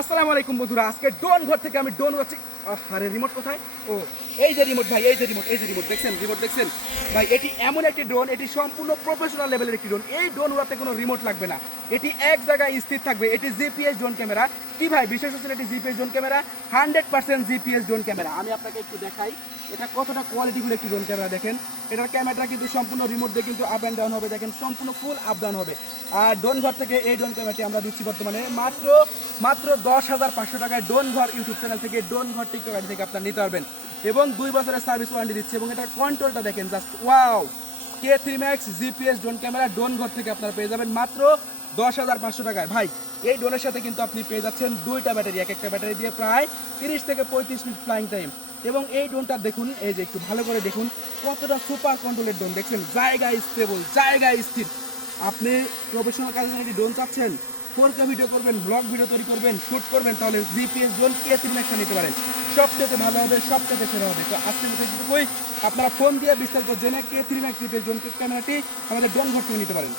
আসসালামু আলাইকুম বন্ধুরা, আজকে ডোন ঘর থেকে আমি ডোন উড়াচ্ছি। আরে রিমোট কোথায়? ও এই যে রিমোট ভাই, এই যে রিমোট দেখছেন ভাই, এটি এমন একটি ড্রোন, এটি সম্পূর্ণ প্রফেশনাল লেভেলের একটি ড্রোন। এই ড্রোন উড়াতে কোনো রিমোট লাগবে না, এটি এক জায়গায় স্থির থাকবে। এটি জিপিএস ড্রোন ক্যামেরা। কি ভাই বিশেষ হচ্ছে এটি GPS drone camera, 100% GPS drone camera. আমি আপনাকে একটু দেখাই এটা কতটা কোয়ালিটিফুল একটি ড্রোন ক্যামেরা। দেখেন এটার ক্যামেরাটা কিন্তু সম্পূর্ণ রিমোট দিয়ে কিন্তু আপ অ্যান্ড ডাউন হবে। দেখেন সম্পূর্ণ ফুল আপ ডাউন হবে। আর ডোন ঘর থেকে এই ড্রোন ক্যামেরাটি আমরা দিচ্ছি বর্তমানে মাত্র মাত্র 10,500 টাকায়। ডোন ঘর ইউটিউব চ্যানেল থেকে, ডোন ঘর টিকটক আইডি থেকে আপনারা নিতে পারবেন এবং 2 বছরের সার্ভিস ওয়ারেন্টি দিচ্ছে। এবং এটার কন্ট্রোলটা দেখেন, just wow. K3 Max GPS drone camera drone ঘর থেকে আপনারা পেয়ে যাবেন মাত্র 10,500 টাকায়। ভাই এই ড্রোনের সাথে কিন্তু আপনি পেয়ে যাচ্ছেন দুইটা ব্যাটারি, এক একটা ব্যাটারি দিয়ে প্রায় 30 থেকে 35 মিনিট ফ্লাইং টাইম। এবং এই ড্রোনটা দেখুন, এই যে একটু ভালো করে দেখুন কতটা সুপার কন্ট্রোলের ড্রোন। দেখছেন জায়গায় স্টেবল, জায়গায় স্থির। আপনি প্রফেশনাল কাজে যদি ড্রোন চাচ্ছেন, 4K ভিডিও করবেন, ব্লগ ভিডিও তৈরি করবেন, শ্যুট করবেন, তাহলে জিপিএস ড্রোন K3 Max নিতে পারেন। সবচেয়ে ভালো হবে, সবচেয়ে সেরা হবে। তো আজকের মতো এইটুকুই। আপনারা ফোন দিয়ে বিস্তারিত জেনে K3 Max জিপিএস ড্রোন ক্যামেরাটি আমাদের ড্রোন ঘর থেকে নিতে পারেন।